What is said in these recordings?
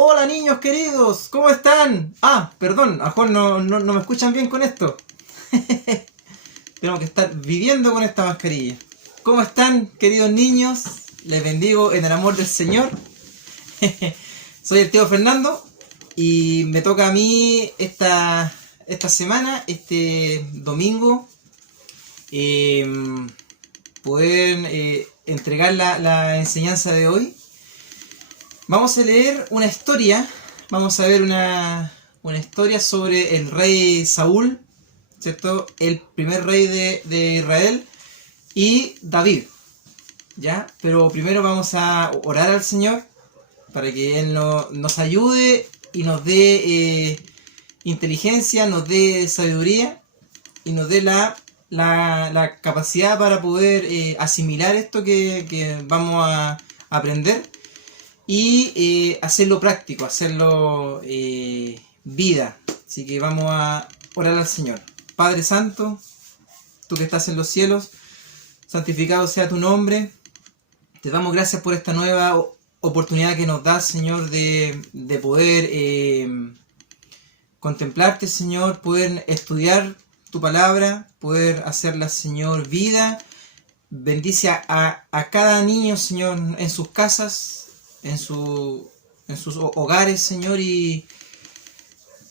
Hola niños queridos, ¿cómo están? Perdón, a Juan no me escuchan bien con esto. Tengo que estar viviendo con esta mascarilla. ¿Cómo están, queridos niños? Les bendigo en el amor del Señor. Soy el tío Fernando y me toca a mí esta semana, este domingo, poder entregar la enseñanza de hoy. Vamos a leer una historia, vamos a ver una historia sobre el rey Saúl, ¿cierto? El primer rey de Israel, y David, ¿ya? Pero primero vamos a orar al Señor para que Él nos ayude y nos dé inteligencia, nos dé sabiduría y nos dé la capacidad para poder asimilar esto que vamos a aprender y hacerlo práctico, hacerlo vida. Así que vamos a orar al Señor. Padre Santo, tú que estás en los cielos, santificado sea tu nombre. Te damos gracias por esta nueva oportunidad que nos das, Señor, de poder contemplarte, Señor, poder estudiar tu palabra, poder hacerla, Señor, vida. Bendice a cada niño, Señor, en sus casas, en sus hogares, Señor, y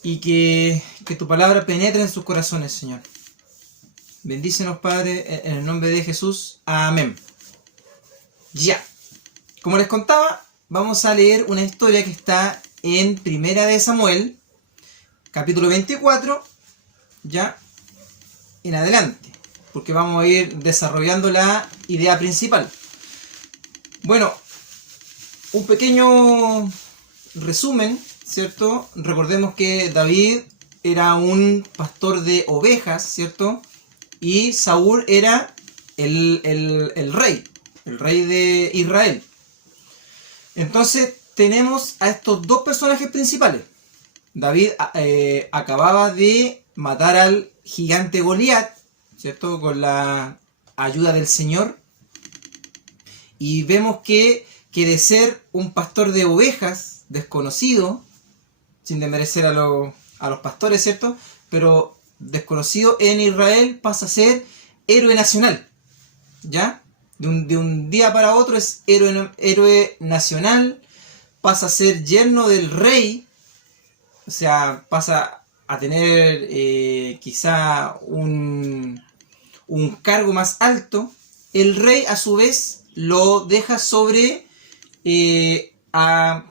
que tu palabra penetre en sus corazones, Señor. Bendícenos, Padre, en el nombre de Jesús. Amén. Ya. Como les contaba, vamos a leer una historia que está en Primera de Samuel, capítulo 24, ya, en adelante, porque vamos a ir desarrollando la idea principal. Bueno, un pequeño resumen, ¿cierto? Recordemos que David era un pastor de ovejas, ¿cierto? Y Saúl era el rey de Israel. Entonces tenemos a estos dos personajes principales. David acababa de matar al gigante Goliat, ¿cierto? Con la ayuda del Señor. Y vemos que de ser un pastor de ovejas desconocido, sin desmerecer a los pastores, ¿cierto? Pero desconocido en Israel, pasa a ser héroe nacional, ¿ya? De un día para otro es héroe nacional, pasa a ser yerno del rey, o sea, pasa a tener quizá un cargo más alto. El rey, a su vez, lo deja sobre a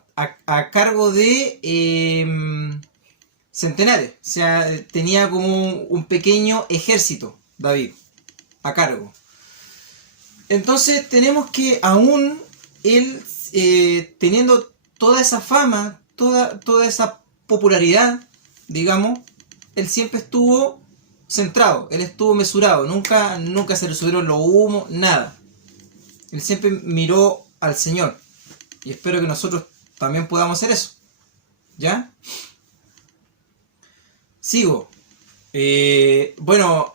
cargo de centenares. O sea, tenía como un pequeño ejército, David, a cargo. Entonces tenemos que aún él, teniendo toda esa fama, toda esa popularidad, digamos, él siempre estuvo centrado, él estuvo mesurado, nunca se le subieron los humos, nada. Él siempre miró al Señor. Y espero que nosotros también podamos hacer eso. ¿Ya? Sigo. Bueno,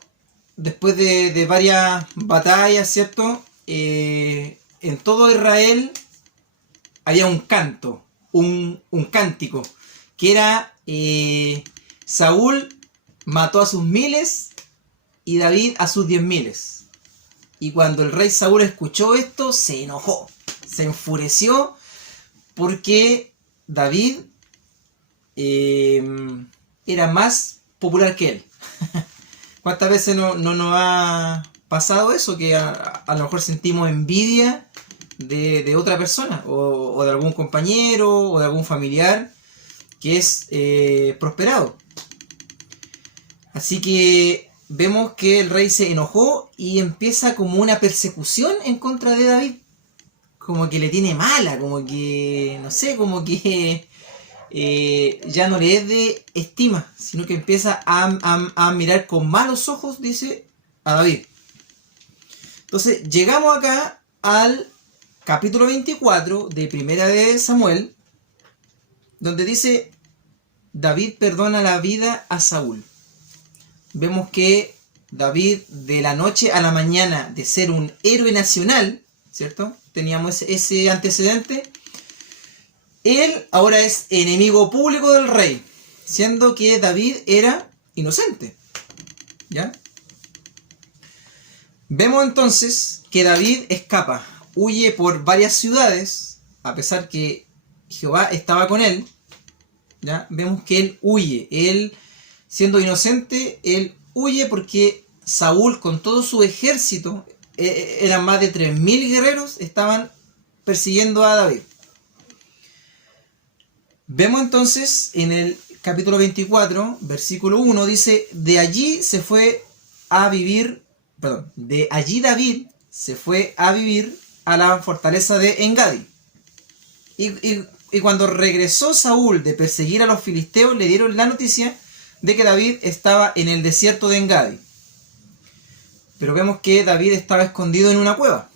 después de varias batallas, ¿cierto? En todo Israel había un canto, un cántico, que era Saúl mató a sus miles y David a sus 10.000. Y cuando el rey Saúl escuchó esto, se enojó, se enfureció, porque David era más popular que él. ¿Cuántas veces no nos ha pasado eso? Que a lo mejor sentimos envidia de otra persona, o de algún compañero, o de algún familiar que es prosperado. Así que vemos que el rey se enojó y empieza como una persecución en contra de David. Como que le tiene mala, como que, no sé, como que ya no le es de estima, sino que empieza a mirar con malos ojos, dice, a David. Entonces llegamos acá al capítulo 24 de Primera de Samuel, donde dice, David perdona la vida a Saúl. Vemos que David, de la noche a la mañana, de ser un héroe nacional, ¿cierto? Teníamos ese antecedente. él ahora es enemigo público del rey, siendo que David era inocente. ¿Ya? Vemos entonces que David escapa, huye por varias ciudades, a pesar que Jehová estaba con él. ¿Ya? Vemos que él huye, él siendo inocente, él huye porque Saúl con todo su ejército, eran más de 3000 guerreros, estaban persiguiendo a David. Vemos entonces en el capítulo 24, versículo 1, dice, de allí David se fue a vivir a la fortaleza de Engadi. Y cuando regresó Saúl de perseguir a los filisteos, le dieron la noticia de que David estaba en el desierto de Engadi. Pero vemos que David estaba escondido en una cueva.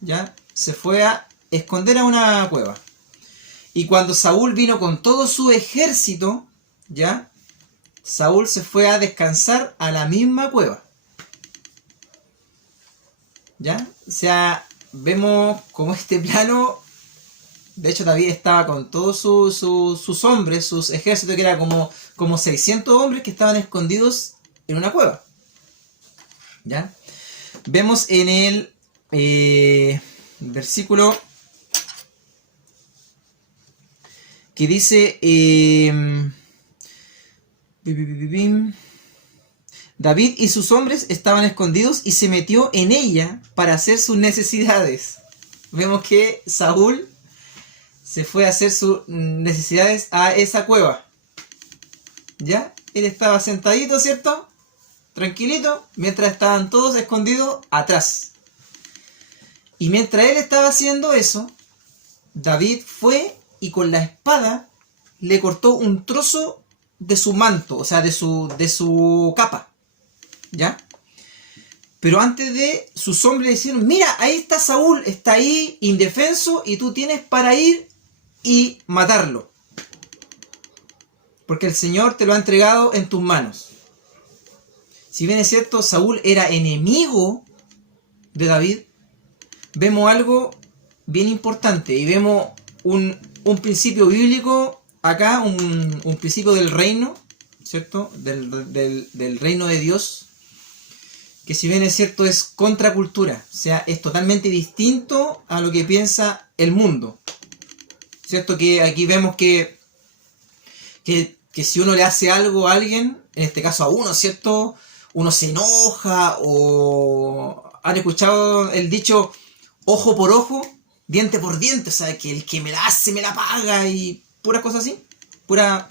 ¿Ya? Se fue a esconder a una cueva. Y cuando Saúl vino con todo su ejército, ¿ya? Saúl se fue a descansar a la misma cueva. ¿Ya? O sea, vemos como este plano. De hecho, David estaba con todos sus hombres, sus ejércitos, que era como 600 hombres que estaban escondidos en una cueva. ¿Ya? Vemos en el versículo que dice, David y sus hombres estaban escondidos y se metió en ella para hacer sus necesidades. Vemos que Saúl se fue a hacer sus necesidades a esa cueva. ¿Ya? Él estaba sentadito, ¿cierto? Tranquilito, mientras estaban todos escondidos atrás. Y mientras él estaba haciendo eso, David fue y con la espada le cortó un trozo de su manto, o sea, de su capa. ¿Ya? Pero antes de, sus hombres le dijeron, mira, ahí está Saúl, está ahí indefenso y tú tienes para ir y matarlo. Porque el Señor te lo ha entregado en tus manos. Si bien es cierto, Saúl era enemigo de David, vemos algo bien importante y vemos un principio bíblico acá, un principio del reino, ¿cierto? Del reino de Dios, que si bien es cierto es contracultura, o sea, es totalmente distinto a lo que piensa el mundo. ¿Cierto? Que aquí vemos que si uno le hace algo a alguien, en este caso a uno, ¿cierto? Uno se enoja o... ¿Han escuchado el dicho ojo por ojo, diente por diente? O sea, que el que me la hace me la paga y puras cosas así. Puras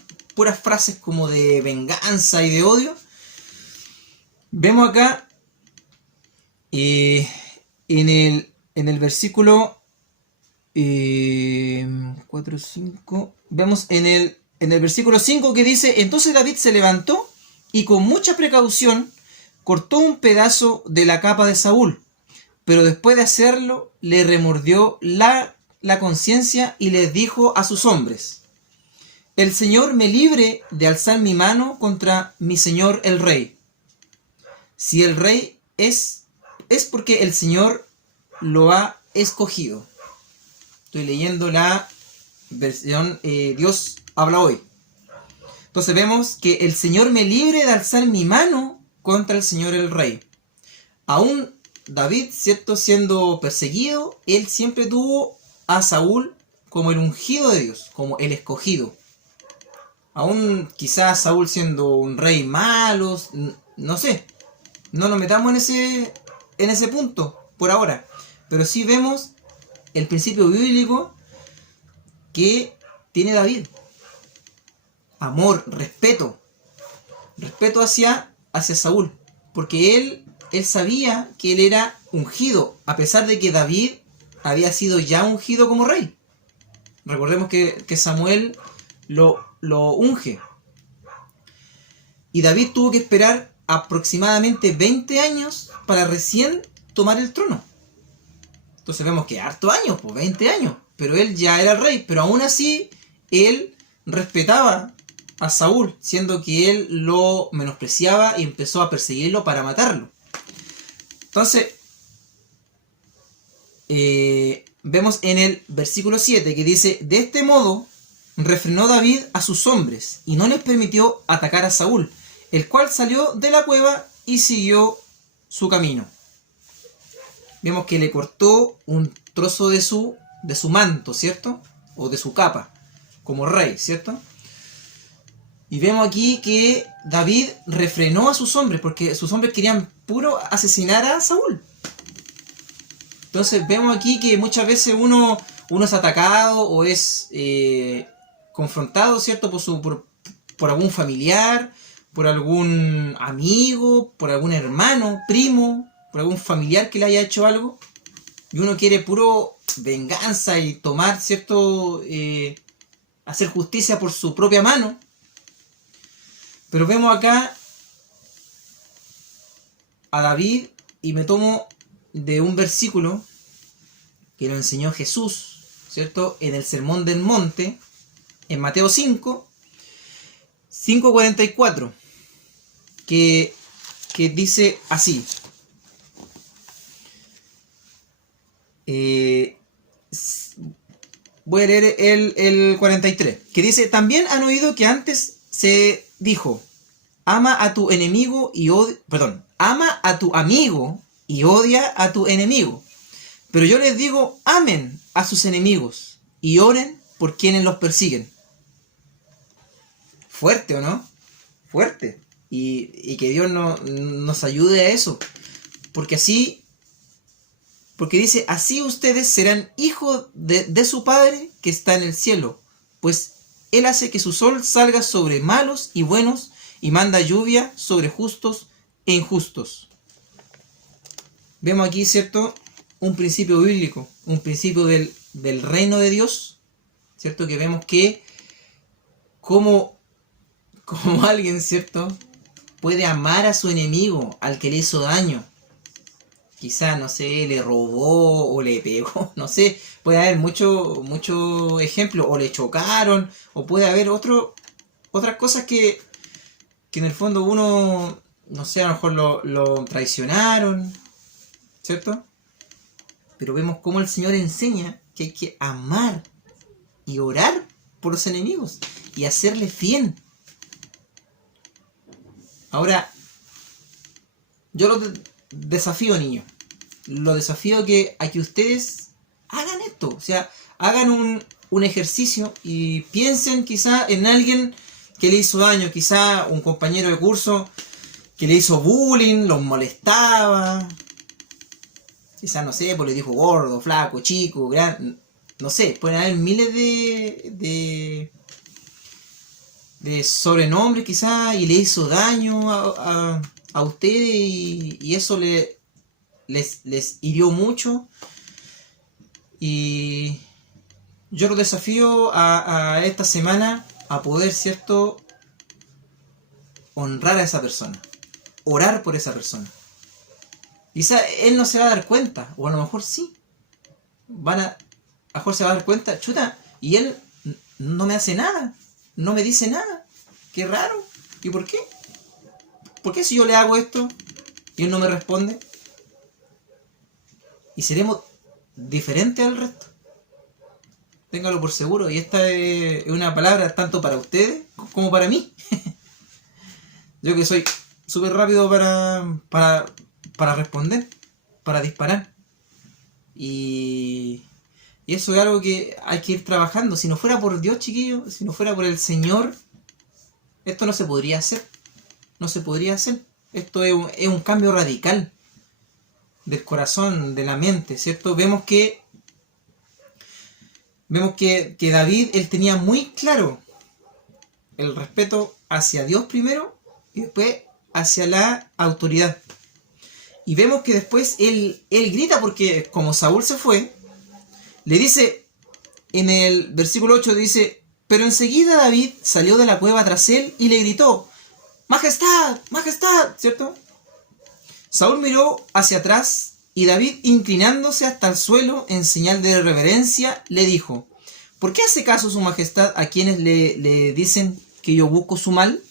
frases como de venganza y de odio. Vemos acá en el versículo 4, 5, vemos en el versículo 5 que dice, entonces David se levantó y con mucha precaución cortó un pedazo de la capa de Saúl, pero después de hacerlo le remordió la conciencia y les dijo a sus hombres, el Señor me libre de alzar mi mano contra mi señor el rey. Si el rey es porque el Señor lo ha escogido. Estoy leyendo la versión Dios habla hoy. Entonces vemos que el Señor me libre de alzar mi mano contra el Señor el Rey. Aún David, ¿cierto? Siendo perseguido, él siempre tuvo a Saúl como el ungido de Dios, como el escogido. Aún quizás Saúl siendo un rey malo, no sé. No nos metamos en ese punto por ahora. Pero sí vemos el principio bíblico que tiene David. Amor, respeto. Respeto hacia Saúl. Porque él sabía que él era ungido, a pesar de que David había sido ya ungido como rey. Recordemos que Samuel lo unge. Y David tuvo que esperar aproximadamente 20 años para recién tomar el trono. Entonces vemos que harto años, pues 20 años. Pero él ya era el rey. Pero aún así, él respetaba a Saúl, siendo que él lo menospreciaba y empezó a perseguirlo para matarlo. Entonces, vemos en el versículo 7 que dice: de este modo refrenó David a sus hombres y no les permitió atacar a Saúl, el cual salió de la cueva y siguió su camino. Vemos que le cortó un trozo de su manto, ¿cierto? O de su capa, como rey, ¿cierto? Y vemos aquí que David refrenó a sus hombres, porque sus hombres querían puro asesinar a Saúl. Entonces vemos aquí que muchas veces uno es atacado o es confrontado, ¿cierto? Por algún familiar, por algún amigo, por algún hermano, primo, por algún familiar que le haya hecho algo. Y uno quiere puro venganza y tomar, ¿cierto? Hacer justicia por su propia mano. Pero vemos acá a David, y me tomo de un versículo que lo enseñó Jesús, ¿cierto? En el Sermón del Monte, en Mateo 5:44, que dice así. Voy a leer el 43, que dice: también han oído que antes se dijo: ama a tu enemigo y ama a tu amigo y odia a tu enemigo. Pero yo les digo: amen a sus enemigos y oren por quienes los persiguen. Fuerte, ¿o no? Fuerte. Y que Dios nos ayude a eso. Porque dice: así ustedes serán hijos de su Padre que está en el cielo, pues Él hace que su sol salga sobre malos y buenos, y manda lluvia sobre justos e injustos. Vemos aquí, ¿cierto?, un principio bíblico, un principio del reino de Dios, ¿cierto? Que vemos que como alguien, ¿cierto?, puede amar a su enemigo, al que le hizo daño. Quizás, no sé, le robó o le pegó, no sé, puede haber mucho ejemplo, o le chocaron, o puede haber otras cosas que en el fondo uno, no sé, a lo mejor lo traicionaron, ¿cierto? Pero vemos cómo el Señor enseña que hay que amar y orar por los enemigos y hacerles bien. Ahora, yo los desafío, niños, los desafío a que ustedes hagan esto, o sea, hagan un ejercicio y piensen quizá en alguien que le hizo daño, quizá un compañero de curso que le hizo bullying, los molestaba, quizá, no sé, pues le dijo gordo, flaco, chico, gran, no sé, pueden haber miles de sobrenombres quizá, y le hizo daño a ustedes, y eso les hirió mucho. Y yo los desafío a esta semana a poder, ¿cierto?, honrar a esa persona, orar por esa persona. Quizá él no se va a dar cuenta, o a lo mejor sí. A lo mejor se va a dar cuenta, chuta, y él no me hace nada, no me dice nada. Qué raro. ¿Y por qué? ¿Por qué si yo le hago esto y él no me responde? Y seremos diferentes al resto. Téngalo por seguro. Y esta es una palabra tanto para ustedes como para mí. Yo que soy súper rápido para responder, para disparar. Y eso es algo que hay que ir trabajando. Si no fuera por Dios, chiquillos, si no fuera por el Señor, esto no se podría hacer. No se podría hacer. Esto es un cambio radical del corazón, de la mente, ¿cierto? Vemos que David, él tenía muy claro el respeto hacia Dios primero y después hacia la autoridad. Y vemos que después él grita, porque como Saúl se fue, le dice, en el versículo 8 dice: pero enseguida David salió de la cueva tras él y le gritó: ¡Majestad! ¡Majestad! ¿Cierto? Saúl miró hacia atrás y David, inclinándose hasta el suelo en señal de reverencia, le dijo: ¿por qué hace caso su majestad a quienes le dicen que yo busco su mal?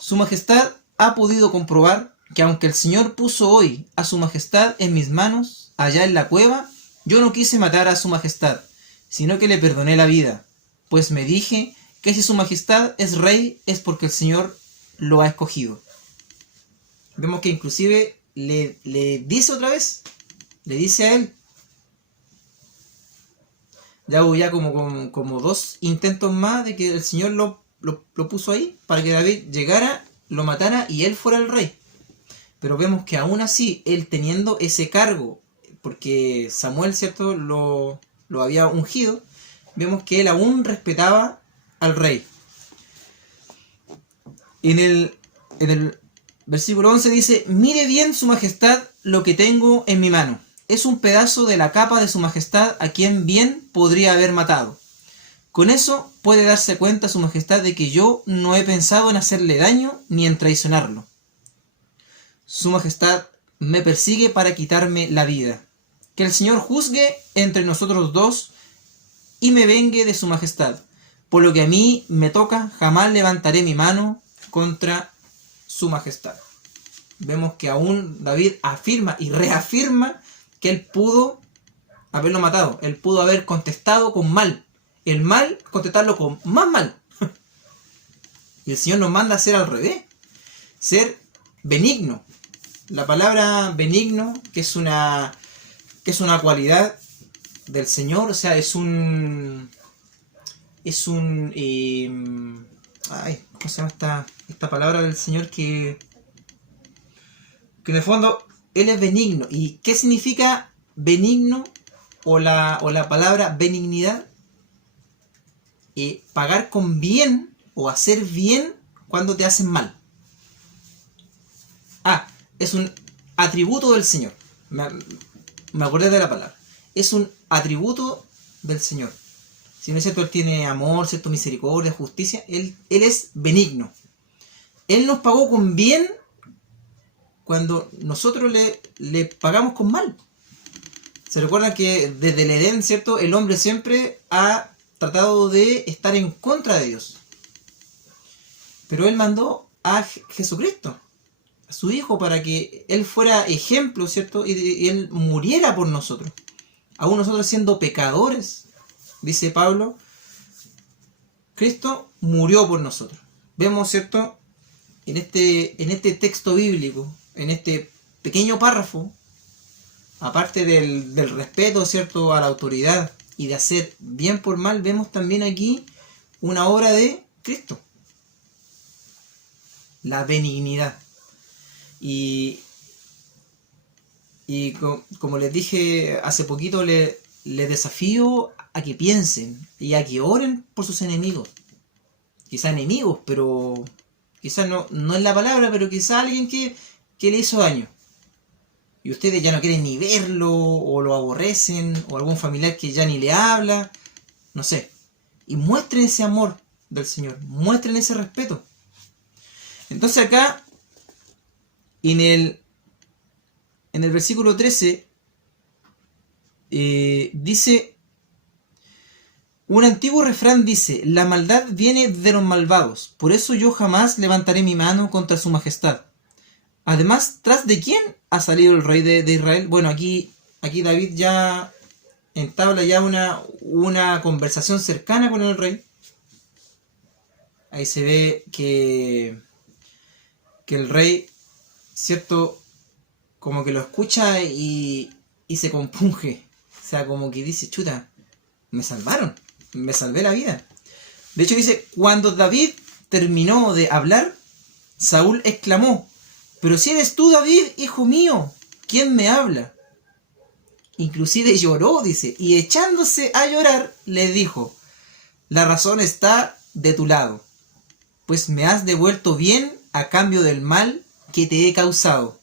Su majestad ha podido comprobar que aunque el Señor puso hoy a su majestad en mis manos, allá en la cueva, Yo no quise matar a su majestad, sino que le perdoné la vida, pues me dije que si su majestad es rey es porque el Señor lo ha escogido. Vemos que inclusive le dice otra vez, le dice a él, ya hubo ya como dos intentos más de que el Señor lo puso ahí para que David llegara, lo matara y él fuera el rey. Pero vemos que aún así, él teniendo ese cargo, porque Samuel, ¿cierto?, lo había ungido, vemos que él aún respetaba al rey. En el versículo 11 dice, mire bien su majestad lo que tengo en mi mano. Es un pedazo de la capa de su majestad a quien bien podría haber matado. Con eso puede darse cuenta su majestad de que yo no he pensado en hacerle daño ni en traicionarlo. Su majestad me persigue para quitarme la vida. Que el Señor juzgue entre nosotros dos y me vengue de su majestad. Por lo que a mí me toca, jamás levantaré mi mano contra su majestad. Vemos que aún David afirma y reafirma que él pudo haberlo matado. Él pudo haber contestado con mal. El mal, contestarlo con más mal. Y el Señor nos manda a ser al revés. Ser benigno. La palabra benigno, que es una cualidad del Señor, o sea, ¿cómo se llama esta palabra del Señor? Que en el fondo Él es benigno. ¿Y qué significa benigno o la palabra benignidad? Pagar con bien o hacer bien cuando te hacen mal. Es un atributo del Señor. Me acordé de la palabra. Es un atributo del Señor. Si no es cierto, Él tiene amor, cierto, misericordia, justicia. Él es benigno. Él nos pagó con bien cuando nosotros le pagamos con mal. Se recuerda que desde el Edén, ¿cierto?, el hombre siempre ha tratado de estar en contra de Dios. Pero Él mandó a Jesucristo, a su Hijo, para que Él fuera ejemplo, ¿cierto?, y Él muriera por nosotros. Aún nosotros siendo pecadores, dice Pablo, Cristo murió por nosotros. Vemos, ¿cierto?, en este texto bíblico, en este pequeño párrafo, aparte del respeto, ¿cierto?, a la autoridad y de hacer bien por mal, vemos también aquí una obra de Cristo. La benignidad. Y como les dije hace poquito, les desafío a que piensen y a que oren por sus enemigos. Quizá enemigos, pero quizá no es la palabra, pero quizá alguien que le hizo daño. Y ustedes ya no quieren ni verlo, o lo aborrecen, o algún familiar que ya ni le habla, no sé. Y muestren ese amor del Señor, muestren ese respeto. Entonces acá, en el versículo 13, dice, un antiguo refrán dice, la maldad viene de los malvados, por eso yo jamás levantaré mi mano contra su majestad. Además, ¿tras de quién ha salido el rey de Israel? Bueno, aquí David ya entabla ya una conversación cercana con el rey. Ahí se ve que el rey, ¿cierto?, como que lo escucha y se compunge. O sea, como que dice, chuta, me salvaron, me salvé la vida. De hecho dice, cuando David terminó de hablar, Saúl exclamó, pero si eres tú, David, hijo mío, ¿quién me habla? Inclusive lloró, dice, y echándose a llorar, le dijo, la razón está de tu lado, pues me has devuelto bien a cambio del mal que te he causado.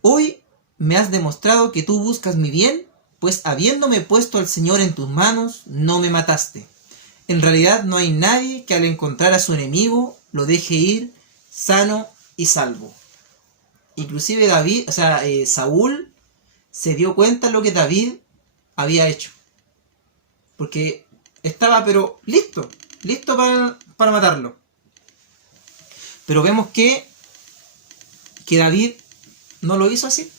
Hoy me has demostrado que tú buscas mi bien, pues habiéndome puesto al Señor en tus manos, no me mataste. En realidad no hay nadie que al encontrar a su enemigo lo deje ir sano y salvo. Inclusive Saúl se dio cuenta de lo que David había hecho. Porque estaba pero listo para matarlo. Pero vemos que David no lo hizo así.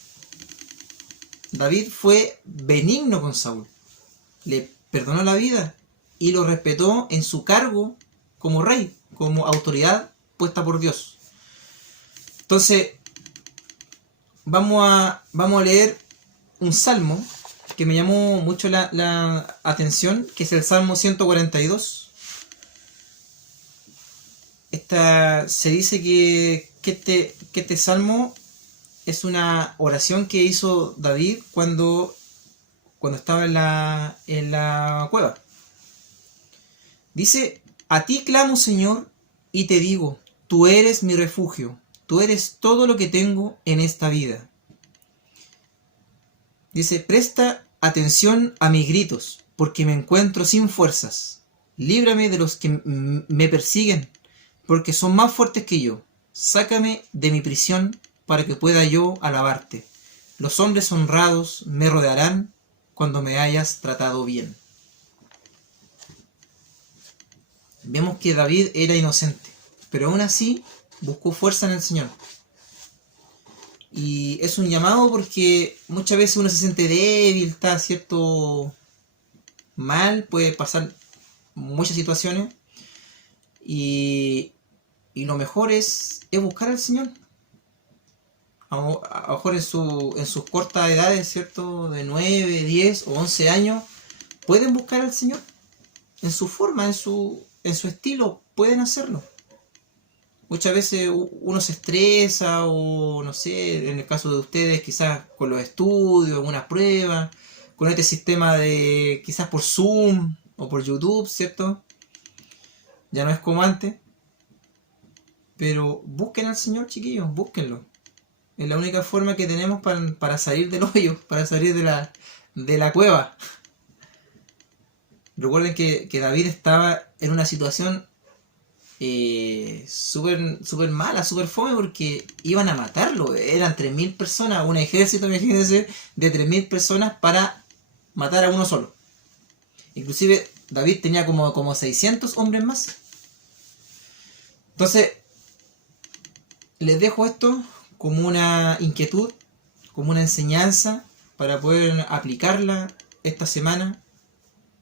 David fue benigno con Saúl. Le perdonó la vida y lo respetó en su cargo como rey, como autoridad puesta por Dios. Entonces, vamos a leer un salmo que me llamó mucho la atención, que es el Salmo 142. Se dice que este salmo es una oración que hizo David cuando estaba en la cueva. Dice: a ti clamo, Señor, y te digo, tú eres mi refugio, tú eres todo lo que tengo en esta vida. Dice: presta atención a mis gritos, porque me encuentro sin fuerzas. Líbrame de los que me persiguen, porque son más fuertes que yo. Sácame de mi prisión, para que pueda yo alabarte. Los hombres honrados me rodearán cuando me hayas tratado bien. Vemos que David era inocente, pero aún así buscó fuerza en el Señor. Y es un llamado porque muchas veces uno se siente débil, está cierto mal, puede pasar muchas situaciones. Y lo mejor es buscar al Señor. A lo mejor en sus cortas edades, ¿cierto? De 9, 10 o 11 años, pueden buscar al Señor. En su forma, en su estilo, pueden hacerlo. Muchas veces uno se estresa o, no sé, en el caso de ustedes, quizás con los estudios, algunas pruebas, con este sistema de quizás por Zoom o por YouTube, ¿cierto? Ya no es como antes. Pero busquen al Señor, chiquillos, búsquenlo. Es la única forma que tenemos para salir del hoyo, para salir de la cueva. Recuerden que David estaba en una situación súper mala, súper fome, porque iban a matarlo. Eran 3.000 personas, un ejército, imagínense, de 3.000 personas para matar a uno solo. Inclusive David tenía como 600 hombres más. Entonces, les dejo esto como una inquietud, como una enseñanza para poder aplicarla esta semana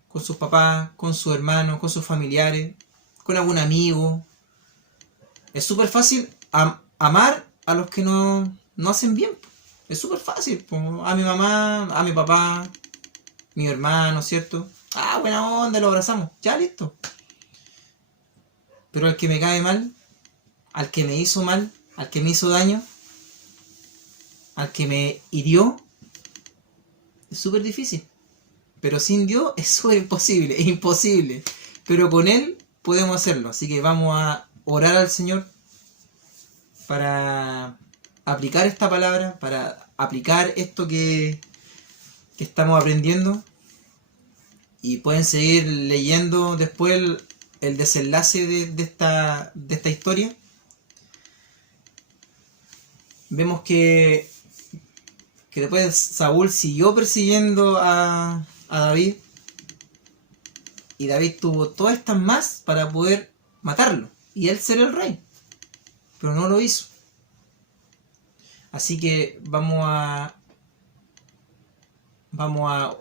con sus papás, con sus hermanos, con sus familiares, con algún amigo. Es súper fácil amar a los que no hacen bien. Es súper fácil. A mi mamá, a mi papá, mi hermano, ¿cierto? Ah, buena onda, lo abrazamos. Ya, listo. Pero al que me cae mal, al que me hizo mal, al que me hizo daño, al que me hirió, es súper difícil. Pero sin Dios es súper imposible, es imposible. Pero con Él podemos hacerlo. Así que vamos a orar al Señor para aplicar esta palabra, para aplicar esto que estamos aprendiendo. Y pueden seguir leyendo después el desenlace de esta historia. Vemos que después Saúl siguió persiguiendo a David, y David tuvo todas estas más para poder matarlo y él ser el rey, pero no lo hizo. Así que vamos a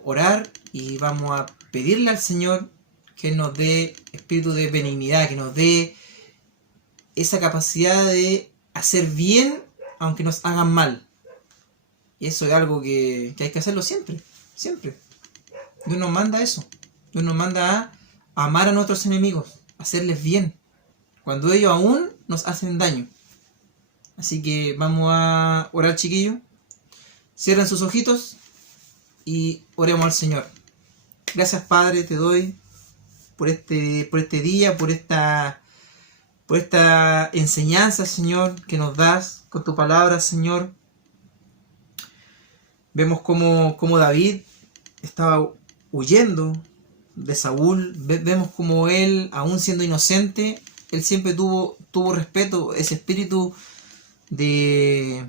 orar y vamos a pedirle al Señor que nos dé espíritu de benignidad, que nos dé esa capacidad de hacer bien aunque nos hagan mal. Y eso es algo que hay que hacerlo siempre, siempre. Dios nos manda eso. Dios nos manda a amar a nuestros enemigos, a hacerles bien, cuando ellos aún nos hacen daño. Así que vamos a orar, chiquillos. Cierren sus ojitos y oremos al Señor. Gracias, Padre, te doy por este día, por esta enseñanza, Señor, que nos das con tu palabra, Señor. Vemos como David estaba huyendo de Saúl. Vemos como él, aún siendo inocente, él siempre tuvo respeto, ese espíritu de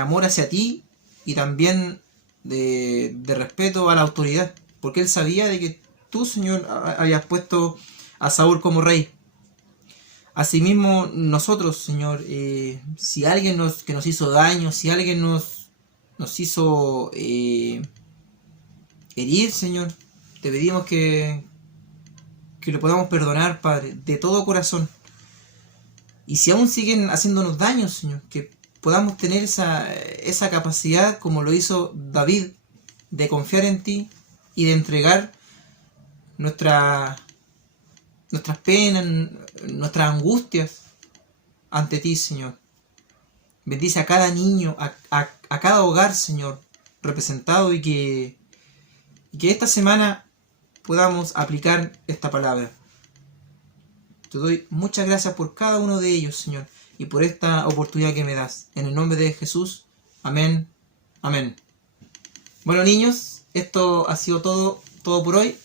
amor hacia ti, y también de respeto a la autoridad, porque él sabía de que tú, Señor, habías puesto a Saúl como rey. Asimismo, nosotros, Señor, si alguien que nos hizo daño, si alguien nos nos hizo herir, Señor, te pedimos que lo podamos perdonar, Padre, de todo corazón. Y si aún siguen haciéndonos daño, Señor, que podamos tener esa capacidad, como lo hizo David, de confiar en ti y de entregar nuestras penas, nuestras angustias ante ti, Señor. Bendice a cada niño, a cada hogar, Señor, representado, y que esta semana podamos aplicar esta palabra. Te doy muchas gracias por cada uno de ellos, Señor, y por esta oportunidad que me das. En el nombre de Jesús. Amén. Amén. Bueno, niños, esto ha sido todo por hoy.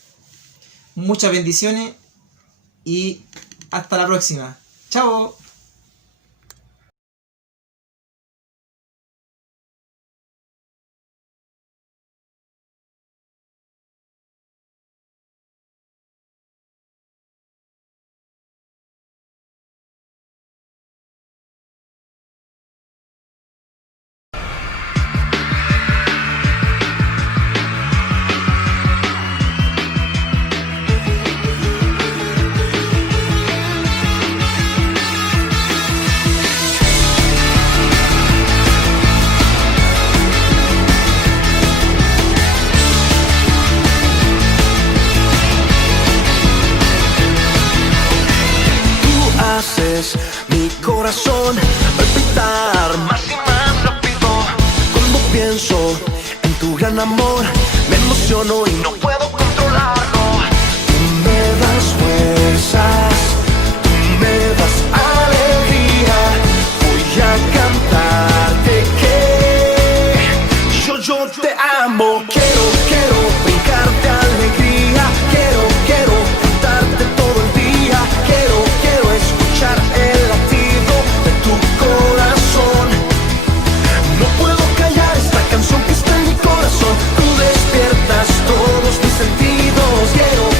Muchas bendiciones y hasta la próxima. ¡Chao! Mi corazón palpitar más y más rápido. Cuando pienso en tu gran amor, me emociono y no puedo controlarlo. Tú me das fuerzas, tú me das alegría. Voy a cantarte que yo te amo. Quiero brincar de alegría. Quiero cantarte todo el día. Quiero escuchar el latido de tu corazón. No puedo callar esta canción que está en mi corazón. Tú despiertas todos mis sentidos.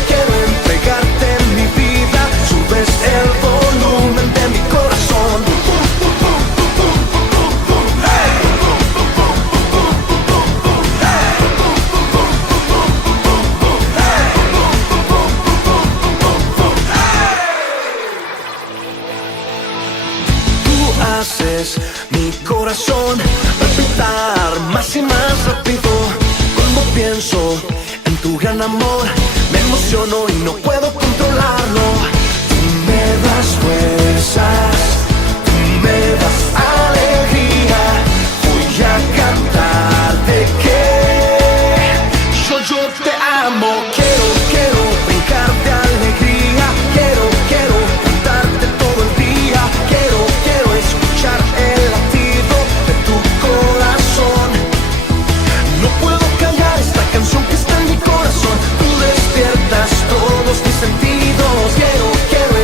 Quiero entregarte mi vida. Subes el volumen de mi corazón. Tú haces mi corazón palpitar más y más rápido. Cuando pienso en tu gran amor, me emociono y no puedo controlarlo. Tú me das fuerzas, tú me das alegría. Voy a cantarte que yo te amo. Quiero brincar de alegría. Quiero cantarte todo el día. Quiero escuchar el latido de tu corazón. No puedo callar esta canción que está en mi corazón. Tú despiertas todos mis sentidos. Quiero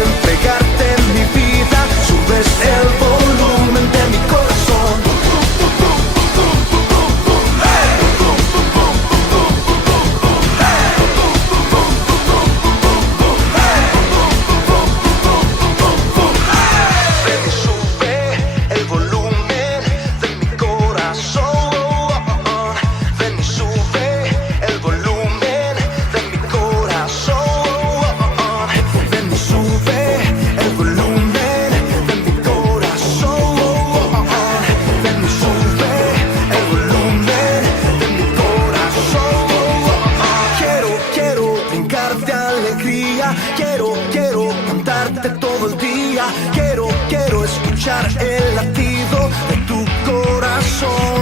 entregarte mi vida. Subes el volumen de mi corazón. Ven y sube el volumen de mi corazón. Ven y sube el volumen de mi corazón. Ven y sube el volumen de mi corazón. Ven y sube el volumen de mi corazón. Quiero brincar de alegría. Quiero cantarte todo el día. Quiero escuchar el latido de tu corazón.